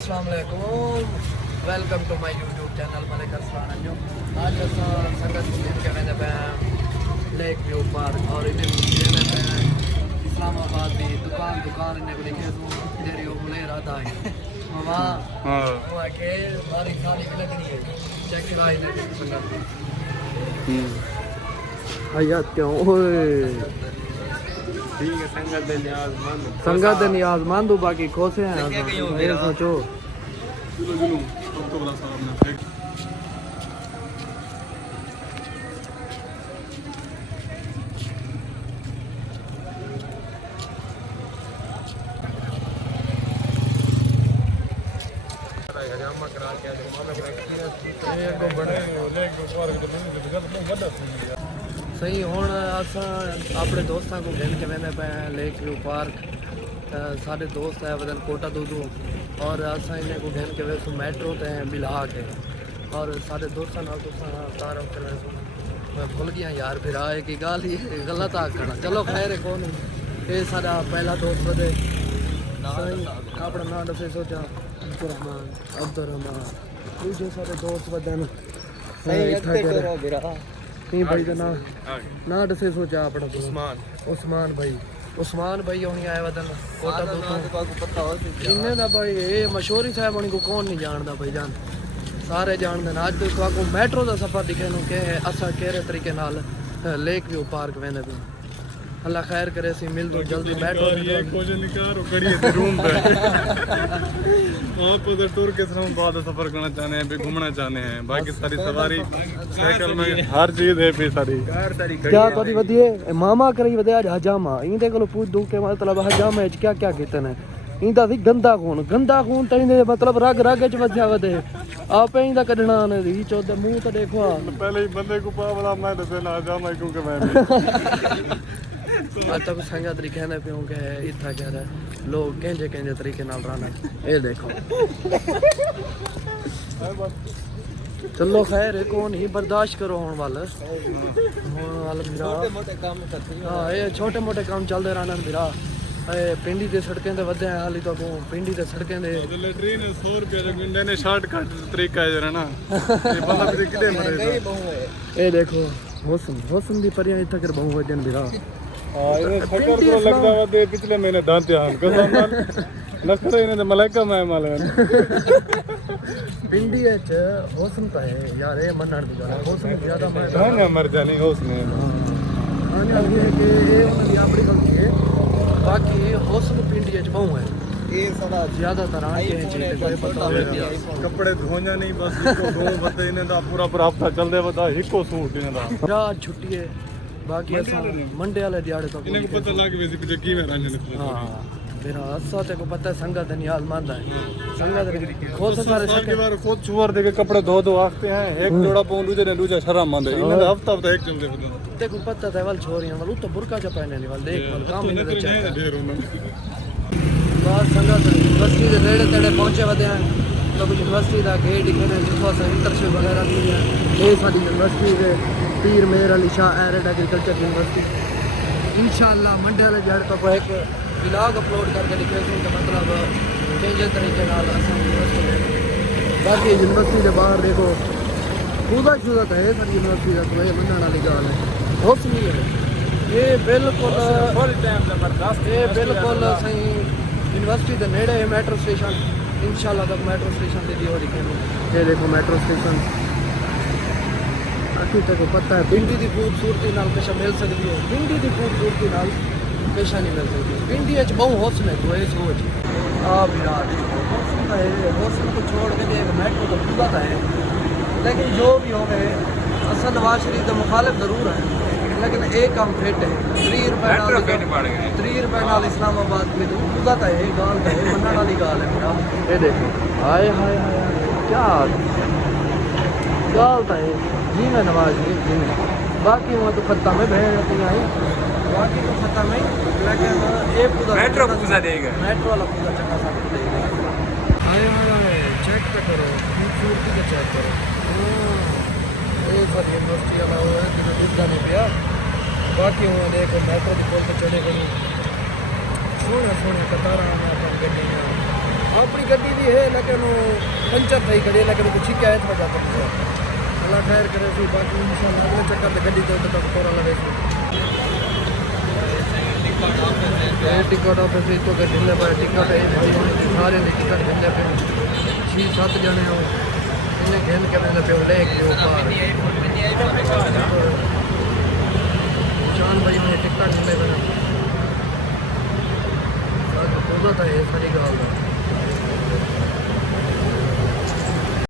Assalamualaikum. Welcome to my YouTube channel Malik Arslan Anju. आज असां संगत के वेंदा पिया लेक व्यू पार्क और इधर वेंदा पिया इस्लामाबाद भी दुकान ने लिखे सो जेरी ओ बुले राता है मामा वो के बारी खाली लगनी है चेक कराई ने संगत हयात क्यों ओए ठीक है संगत दे नियाज़मंद बाकी खोसे हैं ये सोचो सबको बड़ा सामने सही हूँ असां अपने दोस्तों को घिन के वेंदे पे लेक व्यू पार्क सारे दोस्त है वदन कोटा दूधू और असां इन्हें को घिन के वेसू मेट्रो ते बिला के और सारे दोस्तों नाल तुसां तारम करे मैं भूल गया यार फिर आए की गाल ही गलत आ करना चलो खैर है कौन ये सारा पहला दोस्त वदे अपना नाम दसे सोचा अब्दुर्रहमान दूजे सारे दोस्त वदन सही इत्थे करो बिरा नहीं भाई का ना दसे सोचा अपना उस्मान भाई होनी आए वदन कोटा दूधू पता हो इन्हें दा भाई ये मशहूरी साहब होनी को कौन नहीं जानदा भाई जान सारे जानते हैं अज तो आपको मेट्रो का सफ़र दिखे नो कि असा केरे तरीके नाल लेक व्यू पार्क वेंदे पे अल्लाह खैर करे सी मिल दो जल्दी मेट्रो ये कुछ निकारो कड़ी ते रूम पे आप उधर टूर के समय बाद सफर करना चाहते हैं भी घूमना चाहते हैं बाकी सारी सवारी साइकिल में हर चीज है पे सारी क्या तोदी वदिए मामा करी वदे आज हजामा इंदे कोलो पूछ दू के मतलब हजामा च क्या क्या कीते ने इंदा सी गंदा खून तो इंदे मतलब रग च वध्या वदे आप इंदा कढना ने री चोदे मुंह तो देखो पहले ही बंदे को पावला मैं दसे ना हजामा क्योंकि मैं आज तक संगा तरीके ने पियो के इतना कह रहा लोग केंजे तरीके नाल रहना ये देखो चलो खैर कौन ही बर्दाश्त करो होने वाला हाँ ये छोटे मोटे काम चलते रहना मेरा पिंडी दे सड़कें ते वधे हैं हाली तो पिंडी दे सड़कें दे लैट्रिन 100 रुपया जो इंडिया ने शॉर्टकट तरीका है जरा ना ये बंदा भी किदे मरे ये देखो हुस्न दी परियां इत्थे कर बहु वजन बिरा हां ये शक्कर को लगदा वदे पिछले महीने दांते हां कसम नाल नखरे ने मलाइका मैं माले पिंडी च हुस्न तो है यार ये मनण दी गल हुस्न ज्यादा ना मर जानी हुस्न हां ये कि ये उन्हें अपनी गलती है बाकी हुस्न पिंडी च बहु है ये सारा ज्यादातर आके चीज कोई पता हो गया कपड़े धोना नहीं बस इको दो बते इने दा पूरा हफ्ता चलदे वदा इको सूट इने दा रात छुट्टी है बाकी असा मंडे वाले दिहाड़े तो इने को पता लग वे कि की में रहने ने हां मेरा असा ते को पता संगत नियाज मानदा है संगत खुद सारे के बार खुद चुवर दे के कपड़े धो आखते हैं एक जोड़ा पाऊं दूजे शर्म आंदे इने दा हफ्ता एक चलदे बदन देखो पता है वाल छोरियां वाल तो बुरका च पहने वाल देख वाल काम इने दा चाहिए बाहर संगत यूनिवर्सिटी के नेड़े तेड़े पहुंचे वदे हैं तो यूनिवर्सिटी का गेट दिखे जिसको इंटर्नशिप वगैरह की है ये सारी यूनिवर्सिटी है पीर मेर Ali Shah arid agriculture university इंशाअल्लाह मंडे वाले जड़ तो एक ब्लॉग अपलोड करके दिखे तो मतलब चेंज तरीके नाल बाकी यूनिवर्सिटी के बाहर देखो खुदा तो है सारी यूनिवर्सिटी का तो ये मनने वाली गल है हुस्न है ये बिल्कुल सही यूनिवर्सिटी के नेड़े है मेट्रो स्टेशन इंशाल्लाह तक मेट्रो स्टेशन दे दियो दिखे ये देखो मेट्रो स्टेशन बाकी तक पता है पिंडी की खूबसूरती नाल किश मिल सकती है पिंडी की खूबसूरती नाल किश नहीं मिल सकती पिंडी च बहु हुस्न है तो ये सोच विराट हुस्न को छोड़ के एक मेट्रो तो पूरा है लेकिन जो भी हो गए असल नवाज शरीफ का मुखालिफ जरूर है लेकिन एक काम फिट है 3 रुपए नाल इस्लामाबाद में पूरा तो है गाल तो है मनण वाली गाल है मेरा ये देखो हाय हाय हाय क्या गाल तो है जी मैं नवाज शरीफ जी में बाकी वहाँ तो खत्ता में बहन जाती आई बाकी तो खत्ता में लेकिन एक पूरा मेट्रो पूजा देगा मेट्रो वाला पूजा चक्का सा देगा हाय हाय हाय चेक तो करो खूबसूरती का चेक करो ये सब यूनिवर्सिटी वाला हो है तो दिखता नहीं पिया बाकी हुआ देखो मेट्रो की पोल पे चढ़े गई सोने कतार आना गड्डी अपनी गड्डी भी है लेकिन वो पंचर थी खड़ी लेकिन कुछ शिकायत हो जाता है अल्लाह खैर करे सी बाकी इंशाल्लाह अगले चक्कर पे गड्डी तो तक पूरा लगे टिकट ऑफिस तो ढिले पे टिकट भाई सारे ने टिकट ढिले पे 6-7 जने हो इन्हें घेन के मैंने पे ले गयो पार चांद भाई ने टिकट ढिले पे होता है सारी गाल